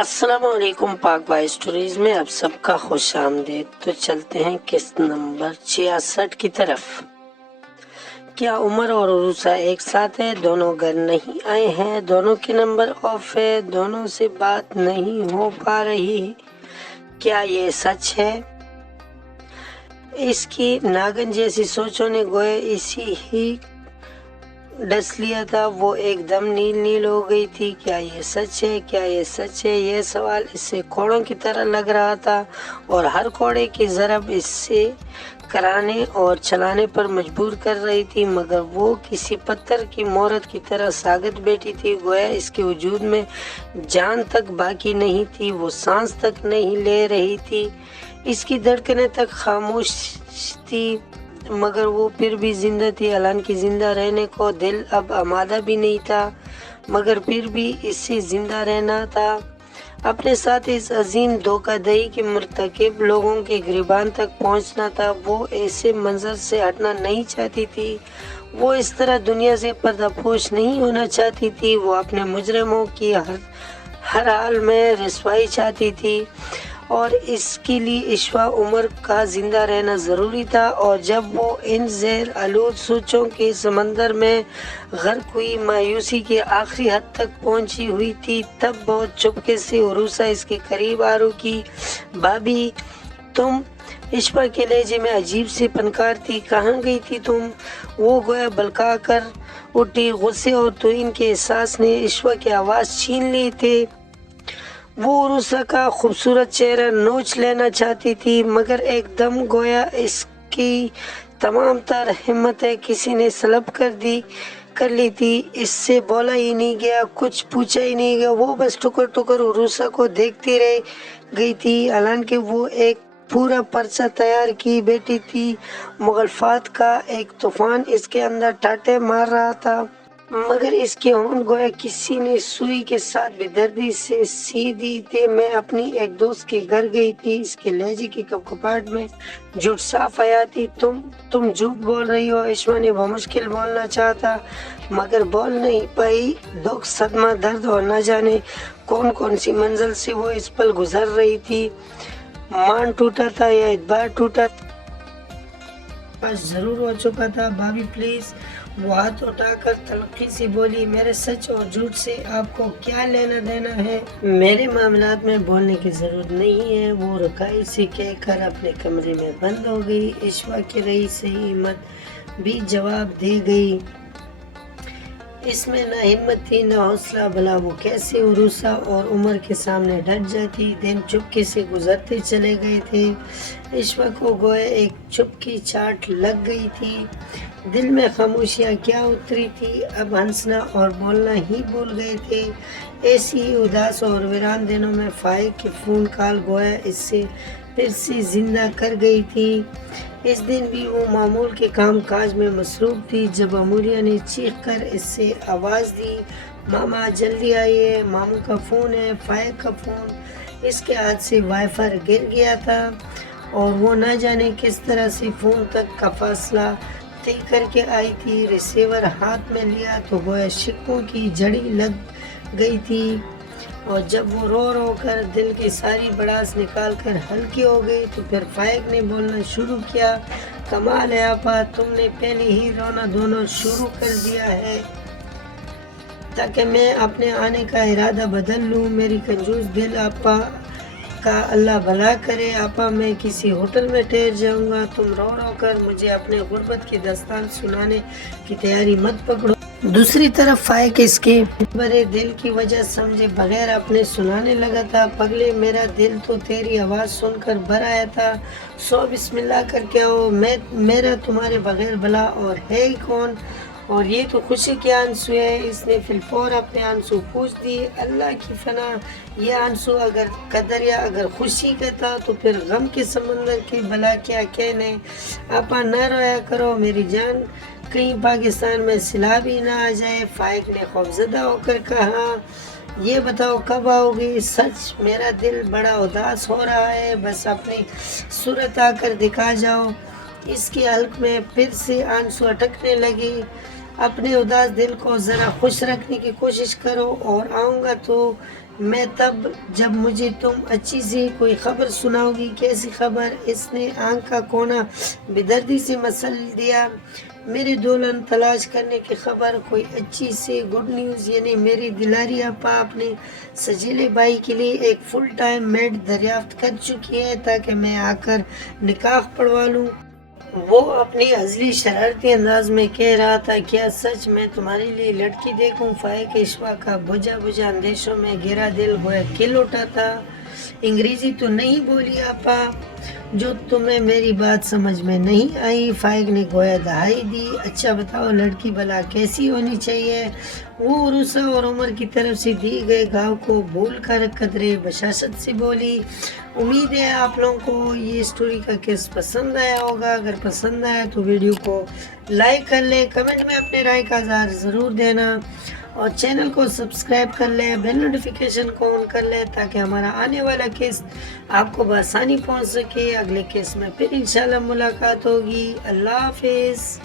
अस्सलाम वालेकुम पाक भाई स्टोरीज में आप सबका खुश आमदीद। तो चलते हैं किस्त नंबर 66 की तरफ। क्या उमर और उरूसा एक साथ है? दोनों घर नहीं आए हैं, दोनों के नंबर ऑफ है, दोनों से बात नहीं हो पा रही। क्या ये सच है? इसकी नागन जैसी सोचों ने गोया इसी ही डस लिया था। वो एकदम नील नील हो गई थी। क्या ये सच है? क्या ये सच है? यह सवाल इससे कोड़ों की तरह लग रहा था और हर कोड़े की ज़रब इससे कराने और चलाने पर मजबूर कर रही थी, मगर वो किसी पत्थर की मोहरत की तरह सागत बैठी थी। गोया इसके वजूद में जान तक बाकी नहीं थी, वो सांस तक नहीं ले रही थी, इसकी धड़कनें तक खामोश थी, मगर वो फिर भी जिंदा थी। हालांकि जिंदा रहने को दिल अब आमादा भी नहीं था, मगर फिर भी इससे जिंदा रहना था। अपने साथ इस अजीम धोखाधड़ी के मुर्तकिब लोगों के गिरबान तक पहुंचना था। वो ऐसे मंजर से हटना नहीं चाहती थी, वो इस तरह दुनिया से पर्दापोश नहीं होना चाहती थी। वो अपने मुजरिमों की हर हाल में रसवाई चाहती थी और इसके लिए इश्वा उमर का जिंदा रहना ज़रूरी था। और जब वो इन ज़ेर आलूद सोचों के समंदर में गर्क हुई, मायूसी की आखिरी हद तक पहुंची हुई थी, तब बहुत चुपके से उरूसा इसके करीब आ रुकी। भाभी, तुम? इश्वा के लहजे में अजीब सी पनकार थी। कहाँ गई थी तुम? वो गोया बलका कर उठी। गुस्से और तौहीन के एहसास ने इश्वा की आवाज़ छीन ली थे। वो उरूसा का खूबसूरत चेहरा नोच लेना चाहती थी, मगर एकदम गोया इसकी तमाम तर हिम्मतें किसी ने सलब कर ली थी। इससे बोला ही नहीं गया, कुछ पूछा ही नहीं गया। वो बस टुकर टुकर उरूसा को देखती रह गई थी। हालांकि वो एक पूरा पर्चा तैयार की बैठी थी। मुगलफात का एक तूफान इसके अंदर टाटे मार रहा था, मगर इसके होंठ गोया किसी ने सुई के साथ बेदर्दी से सी दी थे। मैं अपनी एक दोस्त के घर गई थी, इसके लहजे की कपकपाहट में झूठ साफ आया थी। तुम झूठ बोल रही हो? इश्वा ने मुश्किल बोलना चाहता, मगर बोल नहीं पाई। दुख, सदमा, दर्द और न जाने कौन कौन सी मंजिल से वो इस पल गुजर रही थी। मान टूटा था या इतबार टूटा जरूर हो चुका था। भाभी प्लीज। वो हाथ उठाकर तलखी से बोली, मेरे सच और झूठ से आपको क्या लेना देना है? मेरे मामलात में बोलने की जरूरत नहीं है। वो रुकाई से कहकर अपने कमरे में बंद हो गई। इश्वा की रही से हिम्मत भी जवाब दे गई। इसमें न हिम्मत थी न हौसला। भला वो कैसे उरूसा और उमर के सामने डट जाती। दिन चुपके से गुजरते चले गए थे। इश्वा को गोया एक चुप की चाट लग गई थी। दिल में खामोशियाँ क्या उतरी थी, अब हंसना और बोलना ही भूल गए थे। ऐसी उदास और वीरान दिनों में फाइक की फोन कॉल गोया इससे फिर से जिंदा कर गई थी। इस दिन भी वो मामूल के काम काज में मसरूफ थी, जब अमूलिया ने चीख कर इससे आवाज़ दी, मामा जल्दी आइए, मामू का फ़ोन है। फाइक का फ़ोन इसके हाथ से वाईफाई गिर गया था और वो न जाने किस तरह से फ़ोन तक का फासला तय करके आई थी। रिसीवर हाथ में लिया तो गोया शिकों की जड़ी लग गई थी, और जब वो रो रो कर दिल की सारी बड़ास निकाल कर हल्की हो गई तो फिर फाइक ने बोलना शुरू किया, कमाल है आपा, तुमने पहले ही रोना धोना शुरू कर दिया है ताकि मैं अपने आने का इरादा बदल लूँ। मेरी कंजूस दिल आपा का अल्लाह भला करे। आपा, मैं किसी होटल में ठहर जाऊंगा। तुम रो रो कर मुझे अपने गुर्बत की दास्तान सुनाने की तैयारी मत पकड़ो। दूसरी तरफ फाइक इसके बड़े दिल की वजह समझे बगैर अपने सुनाने लगा था, पगले मेरा दिल तो तेरी आवाज़ सुनकर भर आया था। सो बिस्मिल्लाह करके आओ, मेरा तुम्हारे बगैर भला और है ही कौन? और ये तो खुशी के आंसू है। इसने फिलफौर अपने आंसू पूछ दिए। अल्लाह की फना, ये आंसू अगर कदर या अगर खुशी का था तो फिर गम के समंदर की भला क्या कहने। आपा न रोया करो मेरी जान, कहीं पाकिस्तान में सिला भी ना आ जाए। फाइक ने खौफजदा होकर कहा, ये बताओ कब आओगी? सच मेरा दिल बड़ा उदास हो रहा है, बस अपनी सूरत आकर दिखा जाओ। इसके हल्क में फिर से आंसू अटकने लगे। अपने उदास दिल को ज़रा खुश रखने की कोशिश करो और आऊँगा तो میں تب جب مجھے تم اچھی سی کوئی خبر سناؤ گی۔ کیسی خبر؟ اس نے آنکھ کا کونا بے-دردی سے مسل دیا۔ میری دلہن تلاش کرنے کی خبر، کوئی اچھی سی گڈ نیوز، یعنی میری دلاری آپا اپنے سجیلے بھائی کے لیے ایک فل ٹائم میڈ دریافت کر چکی ہے تاکہ میں آ کر نکاح پڑھوا لوں۔ وہ اپنی ہزلی شرارتی انداز میں کہہ رہا تھا، کیا سچ میں تمہارے لیے لڑکی دیکھوں؟ فائق اشوا کا بجھا بجھا اندیشوں میں گھرا دل گویا کھل اٹھا تھا۔ انگریزی تو نہیں بولی آپا جو تمہیں میری بات سمجھ میں نہیں آئی؟ فائق نے گویا دہائی دی۔ اچھا بتاؤ لڑکی بھلا کیسی ہونی چاہیے؟ وہ عروسہ اور عمر کی طرف سے دی گئے گھاؤ کو بھول کر قدرے بشاشت سے بولی۔ امید ہے آپ لوگوں کو یہ اسٹوری کا کیس پسند آیا ہوگا۔ اگر پسند آیا تو ویڈیو کو لائک کر لیں، کمنٹ میں اپنے رائے کا اظہار ضرور دینا اور چینل کو سبسکرائب کر لیں، بیل نوٹیفیکیشن کو آن کر لیں تاکہ ہمارا آنے والا کیس آپ کو بآسانی پہنچ سکے۔ اگلے کیس میں پھر انشاءاللہ ملاقات ہوگی۔ اللہ حافظ۔